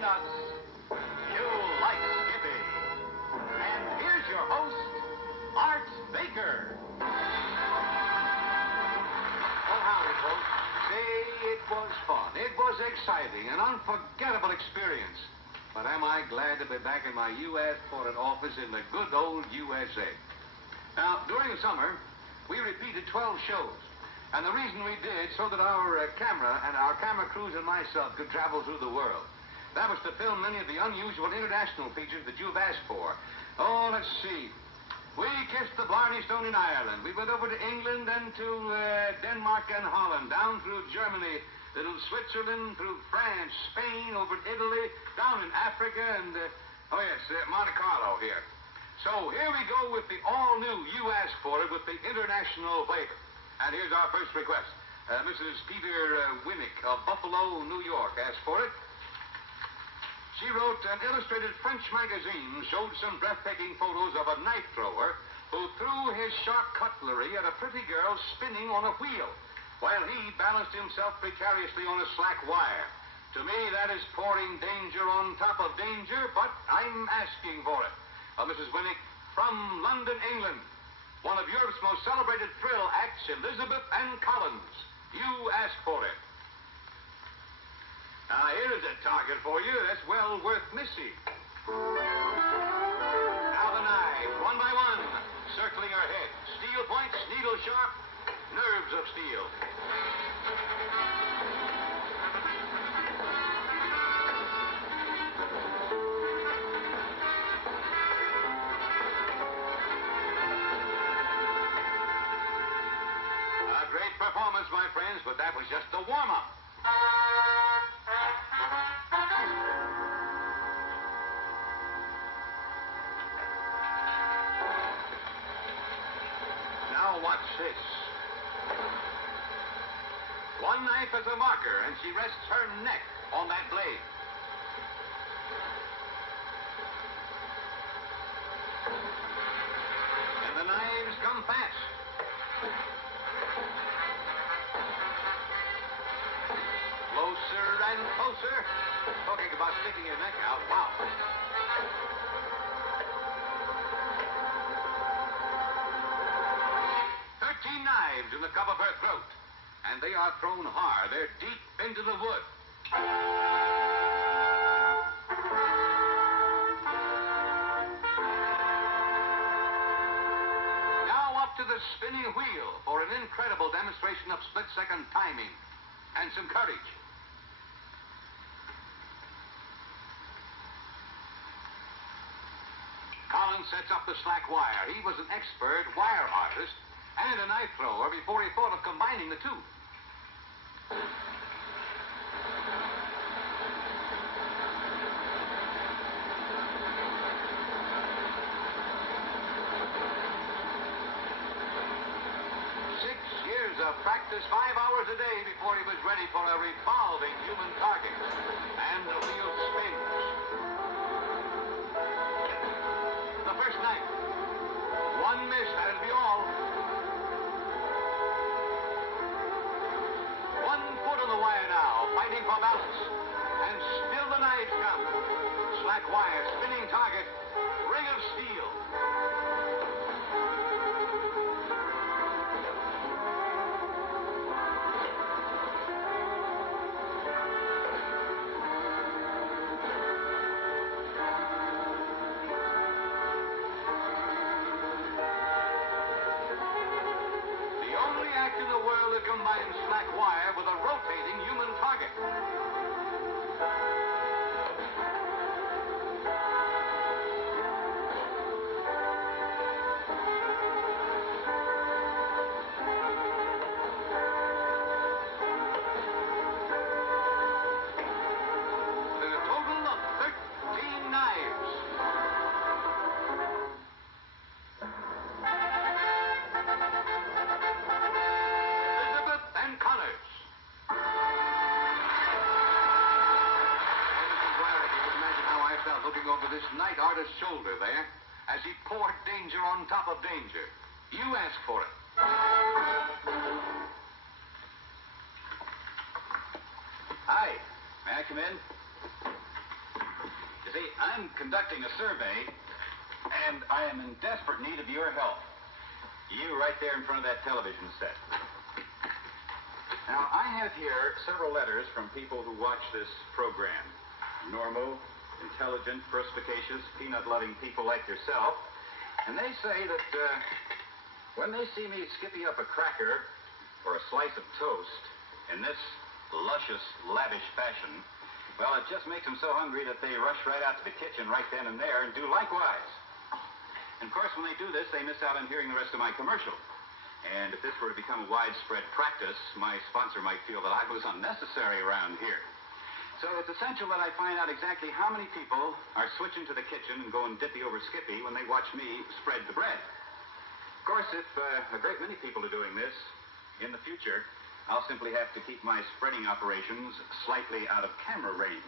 peanuts, you'll like Skippy. And here's your host, Art Baker. Well, howdy, folks. Say, it was fun. It was exciting, an unforgettable experience. But am I glad to be back in my U.S. Foreign office in the good old USA. Now, during the summer, we repeated 12 shows. And the reason we did, so that our camera crews and myself could travel through the world. That was to film many of the unusual international features that you've asked for. Oh, let's see. We kissed the Blarney Stone in Ireland. We went over to England and to Denmark and Holland, down through Germany, little Switzerland, through France, Spain, over to Italy, down in Africa, and, Monte Carlo here. So here we go with the all-new You Ask For It with the international flavor. And here's our first request. Mrs. Peter Winnick of Buffalo, New York, asked for it. She wrote, an illustrated French magazine showed some breathtaking photos of a knife thrower who threw his sharp cutlery at a pretty girl spinning on a wheel, while he balanced himself precariously on a slack wire. To me, that is pouring danger on top of danger, but I'm asking for it. Mrs. Winnick, from London, England. One of Europe's most celebrated thrill acts, Elizabeth and Collins. You ask for it. Now, here's a target for you that's well worth missing. Now the knives, one by one, circling her head. Steel points, needle sharp, nerves of steel. Great performance, my friends, but that was just a warm-up. Now watch this. One knife as a marker, and she rests her neck on that blade. And the knives come fast. Closer and closer. Talking about sticking your neck out. Wow. 13 knives in the cup of her throat. And they are thrown hard. They're deep into the wood. Now up to the spinning wheel for an incredible demonstration of split-second timing and some courage. Collins sets up the slack wire. He was an expert wire artist and a knife thrower before he thought of combining the two. 6 years of practice, 5 hours a day before he was ready for a revolving human target. And the wheel spins. The first knife. One miss, that'll be all. 1 foot on the wire now, fighting for balance. And still the knives come. Slack wire, spinning target, ring of steel. In the world that combines slack wire with a rotating human target. There's a total of 13 knives. Looking over this night artist's shoulder there as he poured danger on top of danger. You ask for it. Hi. May I come in? You see, I'm conducting a survey, and I am in desperate need of your help. You right there in front of that television set. Now, I have here several letters from people who watch this program. Normal, intelligent, perspicacious, peanut-loving people like yourself. And they say that when they see me skippy up a cracker or a slice of toast in this luscious, lavish fashion, well, it just makes them so hungry that they rush right out to the kitchen right then and there and do likewise. And, of course, when they do this, they miss out on hearing the rest of my commercial. And if this were to become a widespread practice, my sponsor might feel that I was unnecessary around here. So it's essential that I find out exactly how many people are switching to the kitchen and going dippy over Skippy when they watch me spread the bread. Of course, if a great many people are doing this, in the future, I'll simply have to keep my spreading operations slightly out of camera range.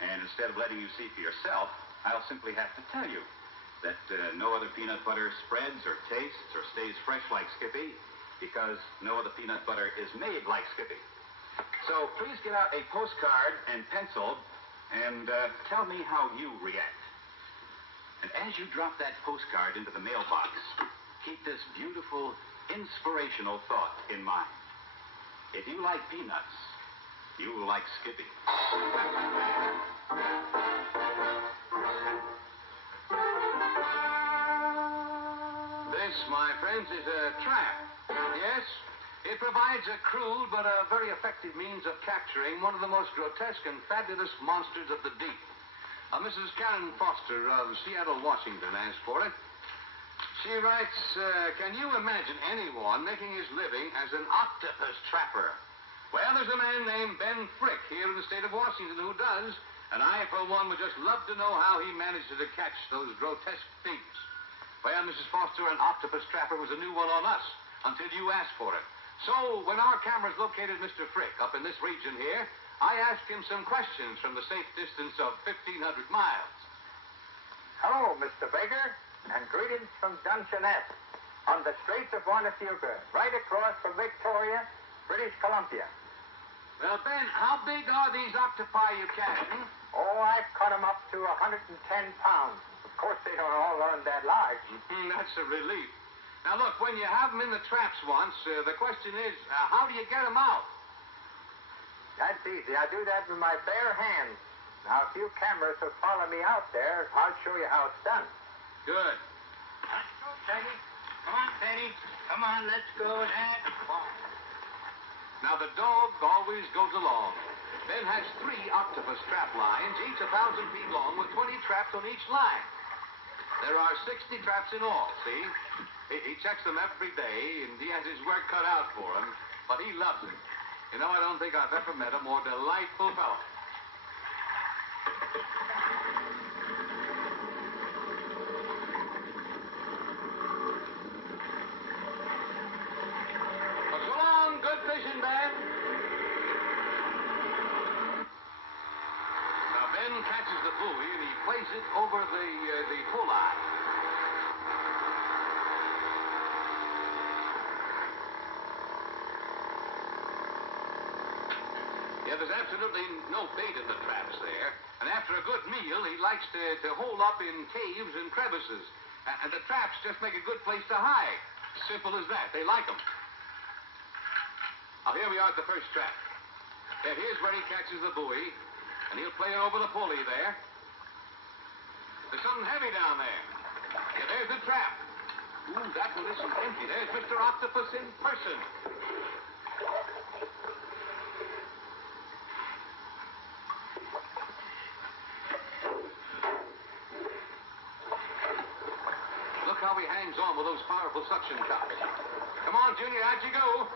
And instead of letting you see for yourself, I'll simply have to tell you that no other peanut butter spreads or tastes or stays fresh like Skippy, because no other peanut butter is made like Skippy. So please get out a postcard and pencil and tell me how you react. And as you drop that postcard into the mailbox, keep this beautiful, inspirational thought in mind. If you like peanuts, you will like Skippy. This, my friends, is a trap. Yes, it provides a crude but a very effective means of capturing one of the most grotesque and fabulous monsters of the deep. Mrs. Karen Foster of Seattle, Washington, asked for it. She writes, can you imagine anyone making his living as an octopus trapper? Well, there's a man named Ben Frick here in the state of Washington who does, and I, for one, would just love to know how he managed to catch those grotesque things. Well, Mrs. Foster, an octopus trapper was a new one on us until you asked for it. So, when our cameras located Mr. Frick up in this region here, I asked him some questions from the safe distance of 1,500 miles. Hello, Mr. Baker, and greetings from Dungeness on the Straits of Juan de Fuca, right across from Victoria, British Columbia. Well, Ben, how big are these octopi you catch? Oh, I've cut them up to 110 pounds. Of course, they don't all learn that large. That's a relief. Now, look, when you have them in the traps once, the question is, how do you get them out? That's easy. I do that with my bare hands. Now, if you cameras will follow me out there, I'll show you how it's done. Good. Let's go, Teddy. Come on, Teddy. Come on, let's go. Now, the dog always goes along. Ben has 3 octopus trap lines, each 1,000 feet long, with 20 traps on each line. There are 60 traps in all, see? He checks them every day, and he has his work cut out for him, but he loves it. You know, I don't think I've ever met a more delightful fellow. Well, so long, good fishing, Ben. Now, Ben catches the buoy, and he plays it over the pull eye. Yeah, there's absolutely no bait in the traps there. And after a good meal, he likes to hole up in caves and crevices. And the traps just make a good place to hide. Simple as that. They like them. Now, here we are at the first trap. Yeah, here's where he catches the buoy. And he'll play it over the pulley there. There's something heavy down there. Yeah, there's the trap. Ooh, that one isn't empty. There's Mr. Octopus in person. Look how he hangs on with those powerful suction cups. Come on, Junior, out you go.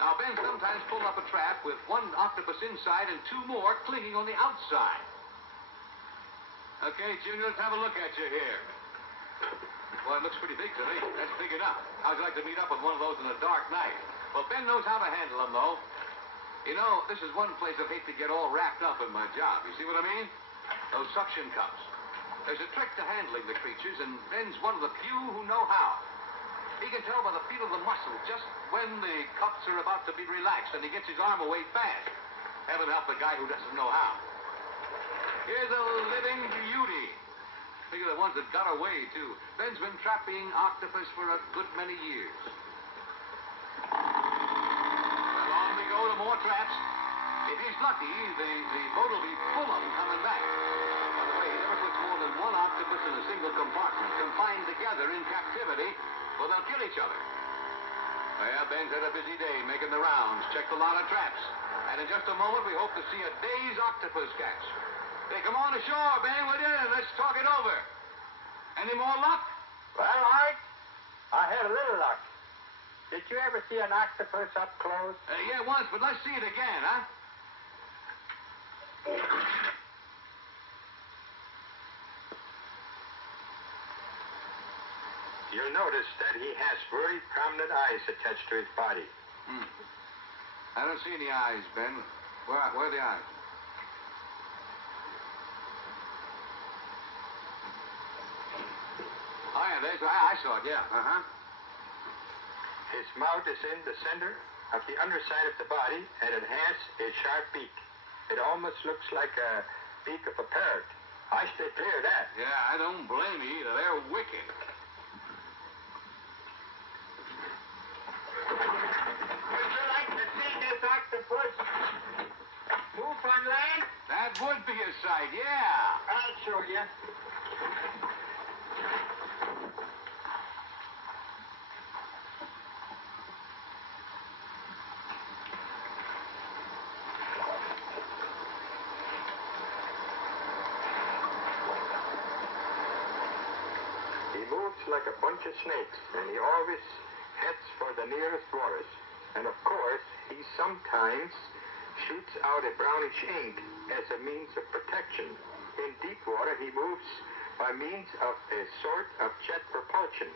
Now, Ben sometimes pulls up a trap with 1 octopus inside and 2 more clinging on the outside. Okay, Junior, let's have a look at you here. Well, it looks pretty big to me. That's big enough. How'd you like to meet up with one of those in a dark night? Well, Ben knows how to handle them, though. You know, this is one place I'd hate to get all wrapped up in my job. You see what I mean? Those suction cups. There's a trick to handling the creatures, and Ben's one of the few who know how. He can tell by the feel of the muscle just when the cups are about to be relaxed, and he gets his arm away fast. Heaven help the guy who doesn't know how. Here's a living beauty. Think of the ones that got away, too. Ben's been trapping octopus for a good many years. Well, on we go to more traps. If he's lucky, the boat will be full of them coming back. By the way, he never puts more than one octopus in a single compartment, confined together in captivity, or they'll kill each other. Well, Ben's had a busy day making the rounds, checked a lot of traps. And in just a moment, we hope to see a day's octopus catch. Hey, come on ashore, Ben, will you? And let's talk it over. Any more luck? Well, Art, I had a little luck. Did you ever see an octopus up close? Yeah, once, but let's see it again, huh? You'll notice that he has very prominent eyes attached to his body. I don't see any eyes, Ben. Where are the eyes? Oh, yeah, I saw it, yeah. Uh-huh. His mouth is in the center of the underside of the body, and it has a sharp beak. It almost looks like a beak of a parrot. I stay clear of that. Yeah, I don't blame you either. They're wicked. Would you like to see this octopus move on land? That would be a sight, yeah. I'll show you. He moves like a bunch of snakes, and he always heads for the nearest waters. And of course, he sometimes shoots out a brownish ink as a means of protection. In deep water, he moves by means of a sort of jet propulsion,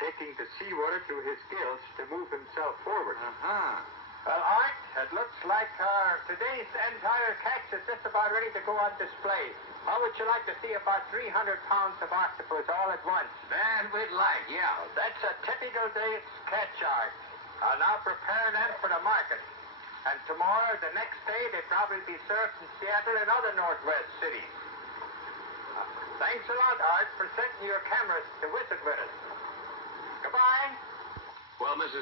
taking the seawater through his gills to move himself forward. Uh-huh. Well, Art, it looks like today's entire catch is just about ready to go on display. How would you like to see about 300 pounds of octopus all at once? That we'd like, yeah. Well, that's a typical day's catch, Art. I'll now prepare them for the market. And tomorrow, the next day, they'll probably be served in Seattle and other Northwest cities. Thanks a lot, Art, for sending your cameras to visit with us. Goodbye. Well, Mrs.